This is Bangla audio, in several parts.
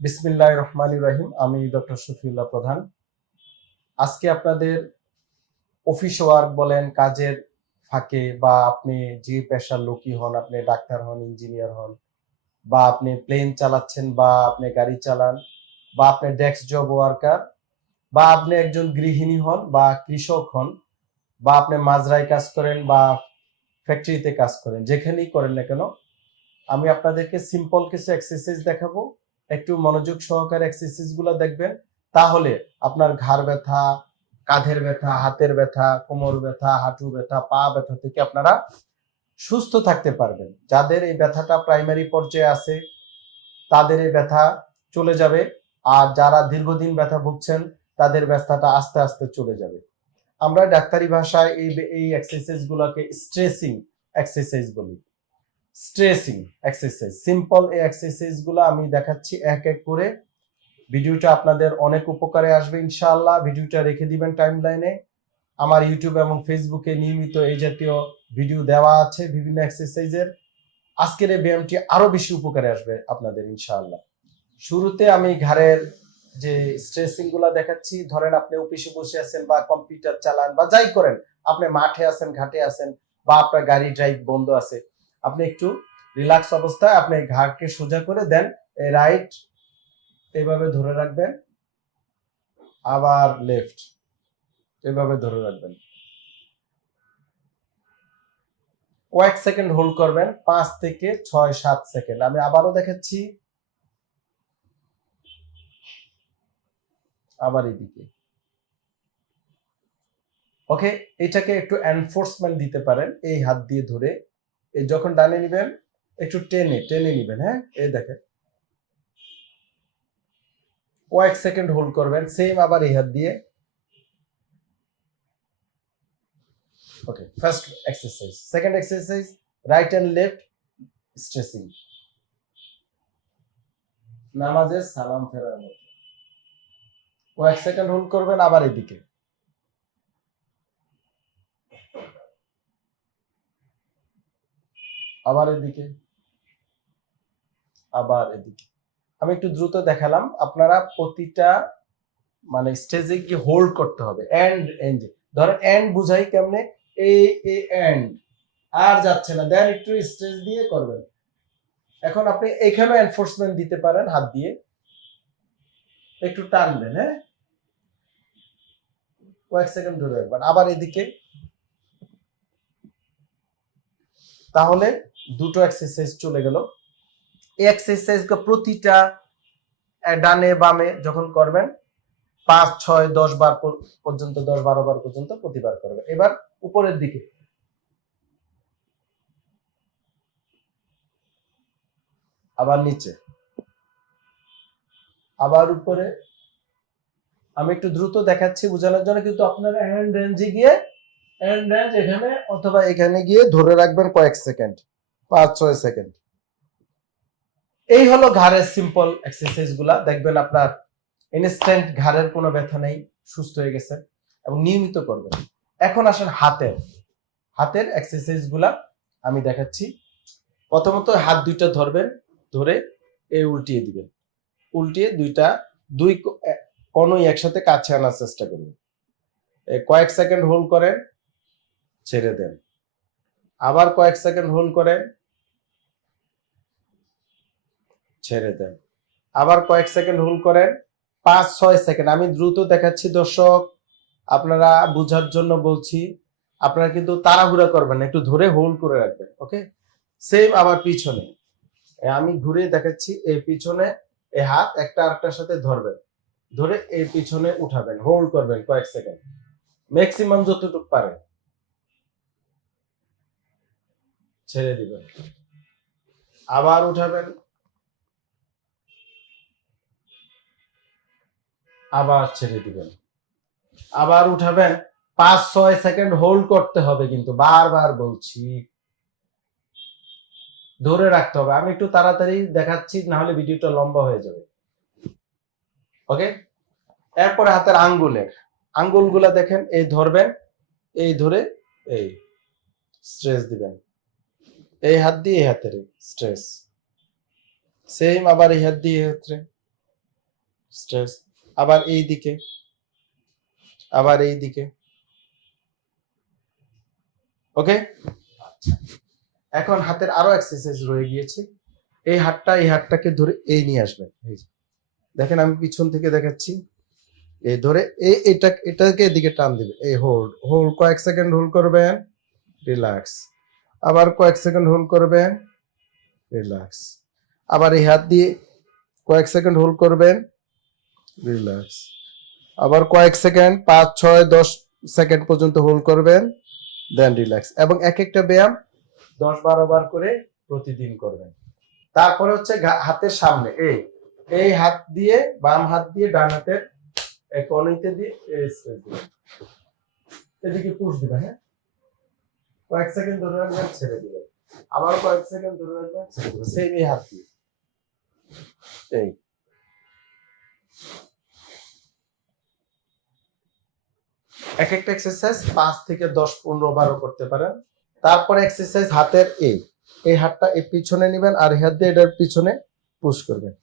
বিসমিল্লাহ রহমান রাহিম। আমি ডক্টর শফিউল্লাহ প্রধান। আজকে আপনাদের অফিস ওয়ার্ক বলেন, কাজের ফাঁকে বা আপনি যে পেশার লোকই হন, আপনি ডাক্তার হন, ইঞ্জিনিয়ার হন, বা আপনি প্লেন চালাচ্ছেন বা আপনি গাড়ি চালান, বা আপনি ডেস্ক জব ওয়ার্কার, বা আপনি একজন গৃহিণী হন বা কৃষক হন, বা আপনি মাজরায় কাজ করেন বা ফ্যাক্টরিতে কাজ করেন, যেখানেই করেন না কেন, আমি আপনাদেরকে সিম্পল কিছু এক্সারসাইজ দেখাবো। একটু মনোযোগ সহকারে এক্সারসাইজগুলো দেখবেন, তাহলে আপনার ঘাড় ব্যথা, কাঁধের ব্যথা, হাতের ব্যথা, কোমর ব্যথা, হাঁটু ব্যথা, পা ব্যথা থেকে আপনারা সুস্থ থাকতে পারবেন। যাদের এই ব্যথাটা প্রাইমারি পর্যায়ে আছে, তাদের এই ব্যথা চলে যাবে। আর যারা দীর্ঘদিন ব্যথা ভুগছেন, তাদের ব্যথাটা আস্তে আস্তে চলে যাবে। আমরা ডাক্তারি ভাষায় এই এই এক্সারসাইজ গুলোকে স্ট্রেসিং এক্সারসাইজ বলি। Stretching exercise. সিম্পল এই এক্সারসাইজগুলো আমি দেখাচ্ছি এক এক করে। ভিডিওটা আপনাদের অনেক উপকারে আসবে ইনশাআল্লাহ। ভিডিওটা রেখে দিবেন টাইম লাইনে আমার ইউটিউব এবং ফেসবুকে নিয়মিত এই জাতীয় ভিডিও দেওয়া আছে বিভিন্ন এক্সারসাইজের আজকের এই ব্যায়ামটি আরও বেশি উপকারে আসবে আপনাদের ইনশাআল্লাহ। শুরুতে আমি ঘাড়ের যে স্ট্রেসিংগুলা দেখাচ্ছি, ধরেন আপনি অফিসে বসে আছেন বা কম্পিউটার চালান বা যাই করেন, আপনি মাঠে আছেন, ঘাটে আছেন বা আপনার গাড়ি ড্রাইভ বন্ধ আছে আপনি একটু রিল্যাক্স অবস্থায় আপনি ঘাড়কে সোজা করে দেন রাইট এভাবে ধরে রাখবেন, আবার লেফট এভাবে ধরে রাখবেন। কয়েক সেকেন্ড হোল্ড করবেন, পাঁচ থেকে ছয়, সাত সেকেন্ড। আমি আবারও দেখাচ্ছি। আবার এদিকে। ওকে এটাকে একটু এনফোর্সমেন্ট দিতে পারেন, এই হাত দিয়ে ধরে। এই যখন ডানে নিবেন, একটু টেনে টেনে নিবেন হ্যাঁ? এই দেখেন। কয়েক সেকেন্ড হোল্ড করবেন, সেম আবার এই হাত দিয়ে। Okay first exercise second exercise right and left stretching নামাজের সালাম ফেরার মতো কয়েক সেকেন্ড হোল্ড করবেন, আবার এদিকে। আবার এদিকে আবার এদিকে। আমি একটু দ্রুত দেখালাম, আপনারা প্রতিটা মানে স্টেজে গিয়ে হোল্ড করতে হবে এন্ড এন্ড ধরেন এন্ড বুঝাই কেমনে? এই এই এন্ড আর যাচ্ছে না দেন একটু স্টেজ দিয়ে করবেন। এখন আপনি এখানেও এনফোর্সমেন্ট দিতে পারেন হাত দিয়ে। একটু টানবেন হ্যাঁ? কয়েক সেকেন্ড ধরে রাখবেন। আবার এদিকে। তাহলে দুটো এক্সারসাইজ চলে গেল। এই এক্সারসাইজ প্রতিটা ডানে বামে যখন করবেন, পাঁচ, ছয়, দশ বার পর্যন্ত, দশ বারো বার পর্যন্ত প্রতিবার করবেন। এবার উপরের দিকে। আবার নিচে। আবার উপরে। আমি একটু দ্রুত দেখাচ্ছি বোঝানোর জন্য, কিন্তু আপনারা হ্যান্ড রেঞ্জে গিয়ে হ্যান্ড রেঞ্জ এখানে অথবা এখানে গিয়ে ধরে রাখবেন কয়েক সেকেন্ড পাঁচ, ছয় সেকেন্ড এই হলো ঘাড়ের সিম্পল এক্সারসাইজগুলা। দেখবেন আপনার ইনস্ট্যান্ট ঘাড়ের কোনো ব্যথা নেই, সুস্থ হয়ে গেছে এবং নিয়মিত করবেন। এখন আসেন হাতের। হাতের এক্সারসাইজগুলা আমি দেখাচ্ছি। প্রথমত হাত দুইটা ধরবেন, ধরে এ উল্টিয়ে দিবেন। উল্টিয়ে দুইটা, দুই কোনোই একসাথে কাছে আনার চেষ্টা করবেন। কয়েক সেকেন্ড হোল্ড করেন, ছেড়ে দেন। আবার কয়েক সেকেন্ড হোল্ড করেন ছেড়ে দেন। আবার কয়েক সেকেন্ড হোল্ড করেন, পাঁচ, ছয় সেকেন্ড। আমি দ্রুত দেখাচ্ছি, দর্শক, আপনারা বুঝার জন্য বলছি, আপনারা কিন্তু তাড়াহুড়া করবেন একটু ধরে হোল্ড করে রাখবেন, ওকে? সেম আবার পিছনে। আমি ঘুরে দেখাচ্ছি এই পিছনে এই হাত একটা আরেকটার সাথে ধরবেন। ধরে এই পিছনে উঠাবেন হোল্ড করবেন কয়েক সেকেন্ড। ম্যাক্সিমাম যতটুকু পারেন। ছেড়ে দিবেন। আবার উঠাবেন। আবার ছেড়ে দিবেন। আবার উঠাবেন, পাঁচ, ছয় সেকেন্ড হোল্ড করতে হবে কিন্তু, বারবার বলছি। ধরে রাখতে হবে, আমি একটু তাড়াতাড়ি দেখাচ্ছি না হলে ভিডিওটা লম্বা হয়ে যাবে। ওকে এরপরে হাতের আঙ্গুলের, আঙ্গুলগুলা দেখেন, এই ধরবেন, এই ধরে, এই স্ট্রেস দিবেন। এই হাত দিয়ে, এই হাতের স্ট্রেস সেম আবার এই হাত দিয়ে, এই হাতে স্ট্রেস আবার এই দিকে, আবার এই দিকে। ওকে এখন হাতের আরও এক্সারসাইজ রয়ে গিয়েছে। এই হাতটা, এই হাতটাকে ধরে এই নিয়ে আসবেন। দেখেন আমি পিছন থেকে দেখাচ্ছি। এই ধরে এই এটা, এটাকে এদিকে টান দিবে। এই হোল্ড হোল্ড কয়েক সেকেন্ড হোল্ড করবেন রিল্যাক্স আবার কয়েক সেকেন্ড হোল্ড করবেন রিল্যাক্স আবার এই হাত দিয়ে কয়েক সেকেন্ড হোল্ড করবেন রিল্যাক্স আবার কয়েক সেকেন্ড, পাঁচ, ছয়, দশ সেকেন্ড পর্যন্ত হোল্ড করবেন দেন রিল্যাক্স এবং এক একটা ব্যায়াম দশ, বারো বার করে প্রতিদিন করবেন। তারপরে হচ্ছে হাতের সামনে, এই এই হাত দিয়ে, বাম হাত দিয়ে, ডান হাতের, এই দিয়ে। এদিকে পুশ দিবেন হ্যাঁ? কয়েক সেকেন্ড ধরে রাখবেন, ছেড়ে দিবেন। আবার কয়েক সেকেন্ড ধরে রাখবেন, ছেড়ে দিবেন। সেম এই হাত দিয়ে। এই। এক একটা এক্সারসাইজ পাঁচ থেকে দশ, পনেরো, বারো করতে পারেন। তারপরে এক্সারসাইজ হাতের এই এই হাতটা এই পিছনে নেবেন আর হাত দিয়ে এটার পিছনে পুশ করবেন।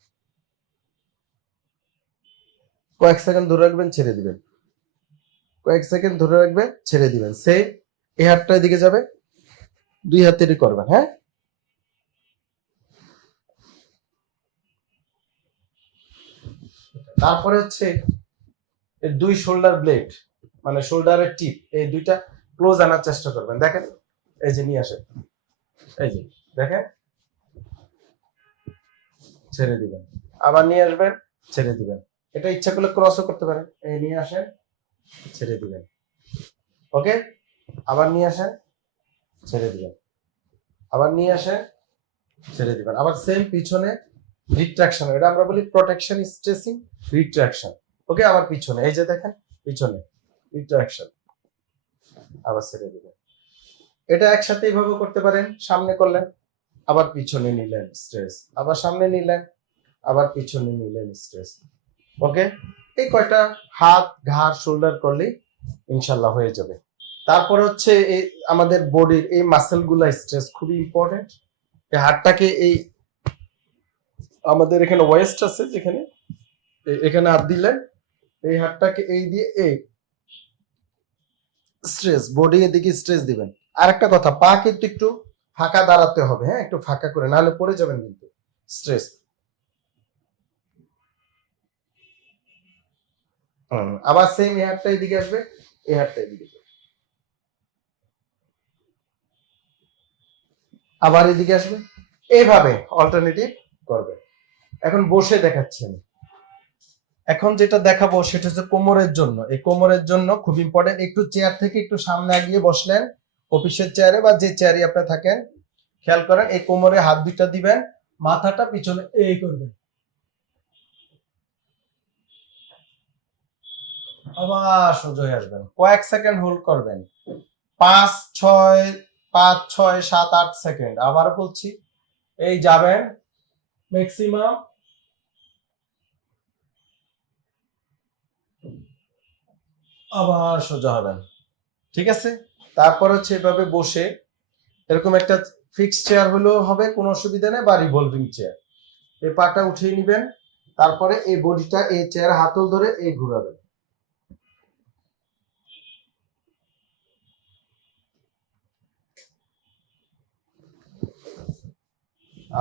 কয়েক সেকেন্ড ধরে রাখবেন, ছেড়ে দিবেন। কয়েক সেকেন্ড ধরে রাখবেন, ছেড়ে দিবেন। সেই এই হাতটা এদিকে যাবে, দুই হাতেরই করবেন হ্যাঁ? তারপরে হচ্ছে দুই শোল্ডার ব্লেড মানে শোল্ডারের টিপ এই দুইটা ক্লোজ আনার চেষ্টা করবেন। দেখেন, এই যে নিয়ে আসেন। এই যে, দেখেন। ছেড়ে দিবেন। আবার নিয়ে আসবেন, ছেড়ে দিবেন। এটা ইচ্ছা করলে ক্রসও করতে পারেন। এই নিয়ে আসেন, ছেড়ে দিবেন। ওকে? আবার নিয়ে আসেন, ছেড়ে দিবেন। আবার নিয়ে আসেন, ছেড়ে দিবেন। আবার সেম পিছনে রিট্রাকশন এটা আমরা বলি প্রোটেকশন স্ট্রেসিং রিট্রাকশন ওকে? আবার পিছনে, এই যে দেখেন, পিছনে। রিট্রাকশন আবার ছেড়ে দিবেন এটা একসাথে এইভাবে করতে পারেন, সামনে করলেন, আবার পিছনে নিলেন স্ট্রেস আবার সামনে নিলেন, আবার পিছনে নিলেন স্ট্রেস ওকে এই কয়টা হাত, ঘাড় শোল্ডার করলেই ইনশাল্লাহ হয়ে যাবে। তারপর হচ্ছে এই আমাদের বডির এই মাসেলগুলা স্ট্রেস খুবই ইম্পর্টেন্ট এই হাতটাকে এই আমাদের এখানে ওয়েস্ট আছে যেখানে এখানে হাত দিলেন, এই হাতটাকে এই দিয়ে, এই স্ট্রেস বডি এদিকে স্ট্রেস দিবেন। আর একটা কথা, পা কিন্তু একটু ফাঁকা দাঁড়াতে হবে হ্যাঁ? একটু ফাঁকা করে, নাহলে পড়ে যাবেন কিন্তু স্ট্রেস আবার সেম এই হাতটা এদিকে আসবে, এই হাতটা এদিকে আবার এদিকে আসবে এইভাবে অল্টারনেটিভ করবে। এখন বসে দেখাচ্ছি আমি। এখন যেটা দেখাবো সেটা হচ্ছে কোমরের জন্য। এই কোমরের জন্য খুব ইম্পর্টেন্ট একটু চেয়ার থেকে একটু সামনে আগিয়ে বসলেন অফিসের চেয়ারে বা যে চেয়ারে আপনি থাকেন, খেয়াল করেন এই কোমরে হাত দুইটা দিবেন, মাথাটা পিছনে এই করবেন। আবার সোজা হয়ে আসবেন। কয়েক সেকেন্ড হোল্ড করবেন। পাঁচ, ছয় পাঁচ, ছয়, সাত, আট সেকেন্ড আবার বলছি, এই যাবেন ম্যাক্সিমাম আবার সোজা হবেন ঠিক আছে? তারপর হচ্ছে এভাবে বসে এরকম একটা ফিক্সড চেয়ার হলেও হবে, কোনো অসুবিধা নেই, বা রিভলভিং চেয়ার এই পাটা উঠিয়ে নেবেন, তারপরে এই বডিটা, এই চেয়ার হাতল ধরে এই ঘুরাবেন।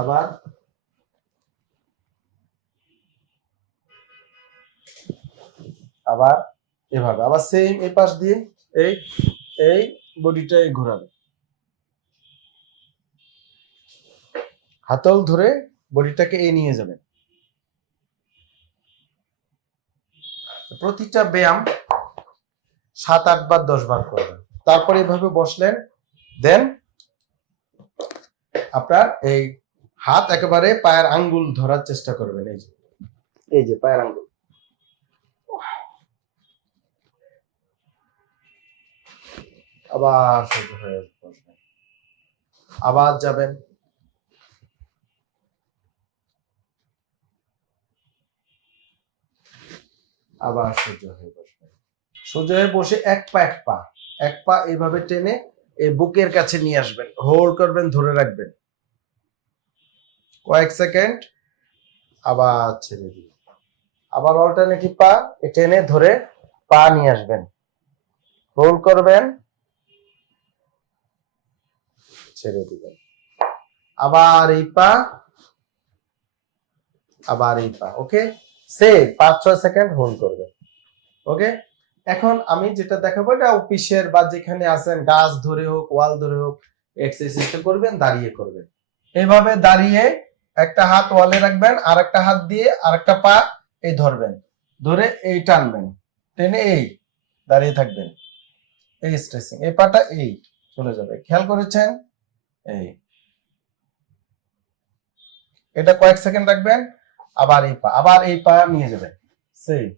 আবার আবার এভাবে। আবার সেম এই পাশ দিয়ে এই এই বডিটা ঘোরাবে। হাতল ধরে বডিটাকে এই নিয়ে যাবেন প্রতিটা ব্যায়াম সাত, আট বার, দশ বার করবেন তারপরে এভাবে বসলেন। দেন আপনার এই হাত একেবারে পায়ের আঙ্গুল ধরার চেষ্টা করবেন। এই যে। এই যে পায়ের আঙ্গুল। আবার সোজা হয়ে বসবেন আবার যাবেন। আবার সোজা হয়ে বসবেন সোজা হয়ে বসে এক পা এক পা এক পা এইভাবে টেনে এই বুকের কাছে নিয়ে আসবেন, হোল্ড করবেন, ধরে রাখবেন। কয়েক সেকেন্ড, আবার ছেড়ে দিন। আবার অল্টারনেটিভ পা টেনে ধরে পা নিয়ে আসবেন। হোল্ড করবেন ছেড়ে দিবেন আবার এই পা, আবার এই পা ওকে সে পাঁচ, ছয় সেকেন্ড হোল্ড করবেন ওকে এখন আমি যেটা দেখাবো, এটা অফিসের বা যেখানে আছেন, গাছ ধরে হোক, ওয়াল ধরে হোক এক্সারসাইজটা করবেন, দাঁড়িয়ে করবেন। এইভাবে দাঁড়িয়ে একটা হাত ওয়ালে রাখবেন আর একটা হাত দিয়ে আর একটা পা এই ধরবেন, ধরে এই টানবেন, টেনে এই দাঁড়িয়ে থাকবেন, এই স্ট্রেসিং এই পাটা এই, চলে যাবে। খেয়াল করেছেন? এই। এটা কয়েক সেকেন্ড রাখবেন আবার এই পা আবার এই পা নিয়ে যাবেন। সেই।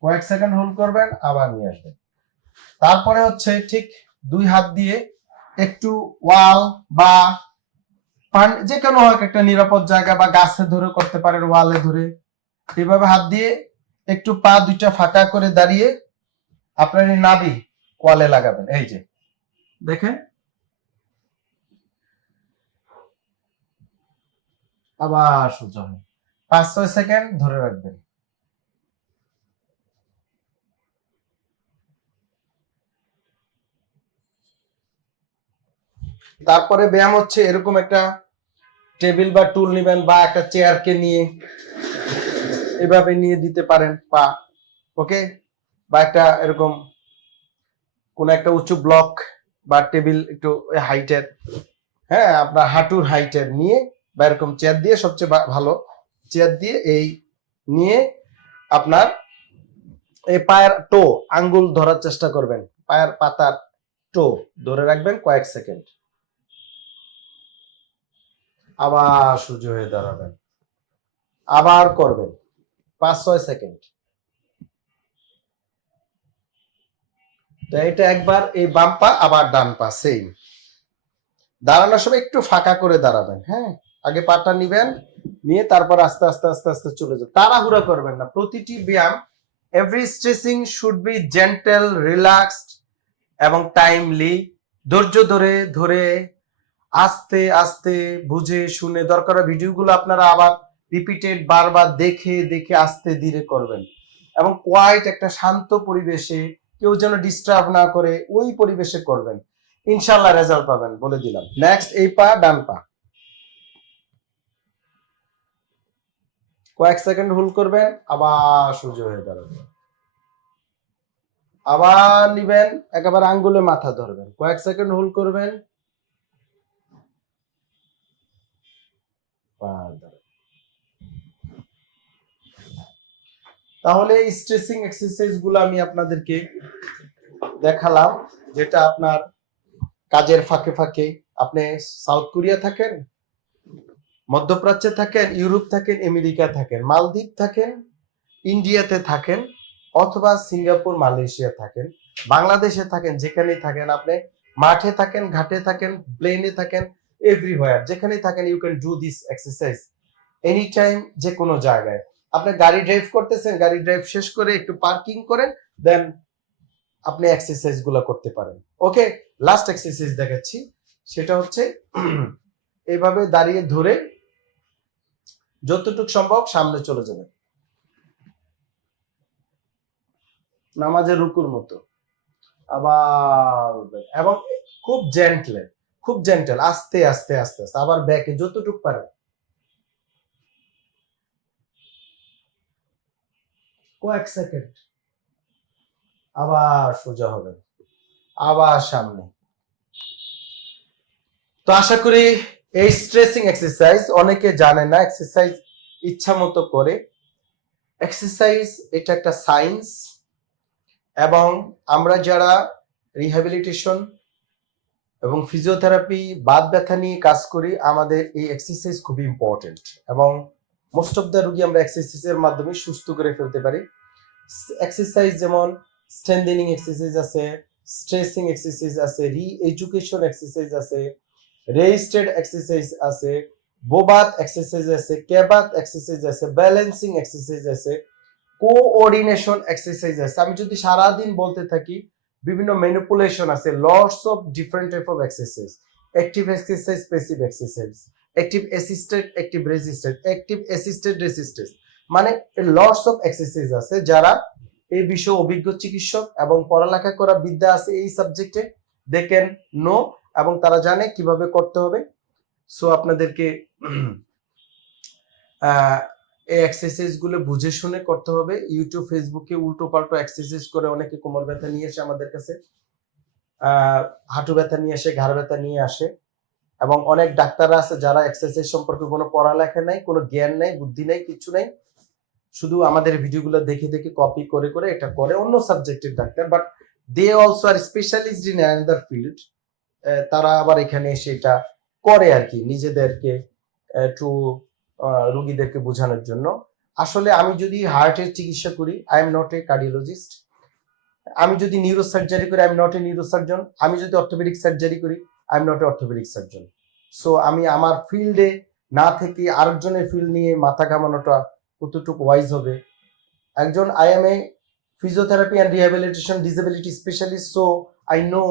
কয়েক সেকেন্ড হোল্ড করবেন আবার নিয়ে আসবেন। তারপরে হচ্ছে ঠিক দুই হাত দিয়ে একটু ওয়াল বা পান- যে কোনো হোক একটা নিরাপদ জায়গা বা গাছে ধরে করতে পারেন ওয়ালে ধরে। এভাবে হাত দিয়ে একটু পা দুইটা ফাঁকা করে দাঁড়িয়ে আপনার এই নাভি ওয়ালে লাগাবেন, এই যে। দেখেন। আবার সোজা হয় পাঁচ, ছয় সেকেন্ড ধরে রাখবেন। তারপরে ব্যায়াম হচ্ছে এরকম একটা টেবিল বা টুল নেবেন বা একটা চেয়ারকে নিয়ে। এভাবে নিয়ে দিতে পারেন পা ওকে বা একটা এরকম কোন একটা উঁচু ব্লক বা টেবিল একটু হাইটের হ্যাঁ আপনার হাঁটুর হাইটের নিয়ে বা এরকম চেয়ার দিয়ে সবচেয়ে ভালো চেয়ার দিয়ে এই নিয়ে আপনার এই পায়ের টো আঙ্গুল ধরার চেষ্টা করবেন। পায়ের পাতার টো ধরে রাখবেন কয়েক সেকেন্ড আবার সূর্য হয়ে দাঁড়াবেন। আবার করবেন পাঁচ ছয় সেকেন্ড তো এটা একবার এই বাম পা, আবার ডান পা সেম দাঁড়ানোর সময় একটু ফাঁকা করে দাঁড়াবেন হ্যাঁ? আগে পাটা নিবেন, নিয়ে তারপর আস্তে আস্তে আস্তে আস্তে চলে যাবে তাড়াহুড়া করবেন না, প্রতিটি ব্যায়াম every stretching should be gentle relaxed এবং টাইমলি ধৈর্য ধরে ধরে, আস্তে আস্তে, বুঝে, শুনে, দরকার ভিডিওগুলো আপনারা আবার রিপিটেড বারবার দেখে দেখে, আস্তে, ধীরে করবেন। এবং কোয়াইট একটা শান্ত পরিবেশে কেউ যেন ডিস্টার্ব না করে, ওই পরিবেশে করবেন। ইনশাল্লাহ রেজাল্ট পাবেন, বলে দিলাম। নেক্সট এই পা, ডান পা। কয়েক সেকেন্ড হোল্ড করবেন, আবার সূর্য হয়ে দাঁড়াবে। আবার নিবেন, একেবারে আঙ্গুলে মাথা ধরবেন। কয়েক সেকেন্ড হোল্ড করবেন পা দাঁড়াবেন। তাহলে স্ট্রেসিং এক্সারসাইজগুলো আমি আপনাদেরকে দেখালাম, যেটা আপনার কাজের ফাঁকে ফাঁকে। আপনি সাউথ কোরিয়া থাকেন, মধ্যপ্রাচ্যে থাকেন, ইউরোপ থাকেন, আমেরিকা থাকেন, মালদ্বীপ থাকেন, ইন্ডিয়াতে থাকেন, অথবা সিঙ্গাপুর, মালয়েশিয়া থাকেন, বাংলাদেশে থাকেন, যেখানেই থাকেন আপনি, মাঠে থাকেন, ঘাটে থাকেন, প্লেনে থাকেন এভরিওয়ার যেখানেই থাকেন you can do this exercise any time যে কোনো জায়গায়। আপনি গাড়ি ড্রাইভ করতেছেন, গাড়ি ড্রাইভ শেষ করে একটু পার্কিং করেন দেন আপনি এক্সারসাইজগুলো করতে পারেন। ওকে লাস্ট এক্সারসাইজ দেখাচ্ছি। সেটা হচ্ছে এইভাবে দাঁড়িয়ে ধরে যতটুকু সম্ভব সামনে চলে যাবে নামাজের রুকুর মতো। আবার এবং খুব জেন্টলে খুব জেন্টেল আস্তে আস্তে আস্তে আস্তে, আবার ব্যাকে যতটুকু পারেন। কয়েক সেকেন্ড আবার সোজা হবে। আবার সামনে। তো আশা করি এই স্ট্রেসিং এক্সারসাইজ অনেকে জানে না এক্সারসাইজ ইচ্ছা মতো করে। এক্সারসাইজ এটা একটা সায়েন্স এবং আমরা যারা রিহ্যাবিলিটেশন এবং ফিজিওথেরাপি বাদ ব্যথা নিয়ে কাজ করি, আমাদের এই এক্সারসাইজ খুবই ইম্পর্টেন্ট এবং মোস্ট অফ দ্য রুগী আমরা এক্সারসাইজের মাধ্যমে সুস্থ করে ফেলতে পারি। এক্সারসাইজ যেমন স্ট্রেন্থেনিং এক্সারসাইজ আছে স্ট্রেসিং এক্সারসাইজ আছে রি এডুকেশন এক্সারসাইজ আছে রেজিস্টেড এক্সারসাইজ আছে বোবাত এক্সারসাইজ আছে কেবাত এক্সারসাইজ আছে ব্যালেন্সিং এক্সারসাইজ আছে কোঅর্ডিনেশন এক্সারসাইজ আছে। আমি যদি সারাদিন বলতে থাকি, বিভিন্ন ম্যানিপুলেশন আছে lots of different type of exercise active exercise passive exercise active assisted active resisted active assisted resistance মানে লটস অফ এক্সারসাইজ আছে যারা এই বিষয়ে অভিজ্ঞ চিকিৎসক এবং পড়ালেখা করা বিদ্যা আছে এই সাবজেক্টে দে ক্যান নো এবং তারা জানে কীভাবে করতে হবে। সো আপনাদেরকে এই এক্সারসাইজগুলো বুঝে শুনে করতে হবে। ইউটিউব ফেসবুকে উল্টো পাল্টো এক্সারসাইজ করে অনেকে কোমর ব্যথা নিয়ে আসে আমাদের কাছে। হাঁটু ব্যথা নিয়ে আসে, ঘাড় ব্যথা নিয়ে আসে। এবং অনেক ডাক্তাররা আছে যারা এক্সারসাইজ সম্পর্কে কোনো পড়ালেখা নাই, কোনো জ্ঞান নাই, বুদ্ধি নাই, কিছু নাই। শুধু আমাদের ভিডিওগুলো দেখে দেখে কপি করে করে এটা করে অন্য সাবজেক্টের doctor but they also are specialist in another field তারা আবার এখানে এসে এটা করে আর কি নিজেদেরকে একটু রুগীদেরকে বোঝানোর জন্য। আসলে আমি যদি হার্টের চিকিৎসা করি I am not a cardiologist আমি যদি নিউরো সার্জারি করি I am not a neurosurgeon আমি যদি অর্থোপেডিক সার্জারি করি I am not a orthopaedic surgeon so আমি আমার ফিল্ডে না থেকে আরেকজনের ফিল্ড নিয়ে মাথা ঘামানোটা কতটুকু ওয়াইজ হবে? একজন I am a physiotherapy and rehabilitation disability specialist so I know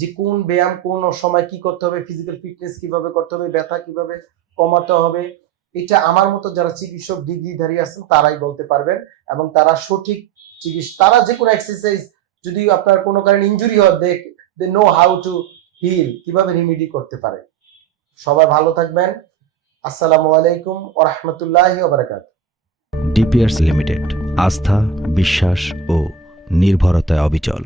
যে কোন ব্যায়াম কোন সময় কি করতে হবে ফিজিক্যাল ফিটনেস কীভাবে করতে হবে, ব্যথা কীভাবে কমাতে হবে, এটা আমার মতো যারা চিকিৎসক ডিগ্রিধারী আছেন তারাই বলতে পারবেন এবং তারা সঠিক চিকিৎসা, তারা যে কোনো এক্সারসাইজ যদি আপনার কোনো কারণে ইনজুরি হয় they know how to heal কীভাবে রিমিডি করতে পারে? সবাই ভালো থাকবেন। আসসালামু আলাইকুম ও রাহমাতুল্লাহি ওয়া বারাকাতুহু। ডিপিয়ার্স লিমিটেড, আস্থা, বিশ্বাস ও নির্ভরতায় অবিচল।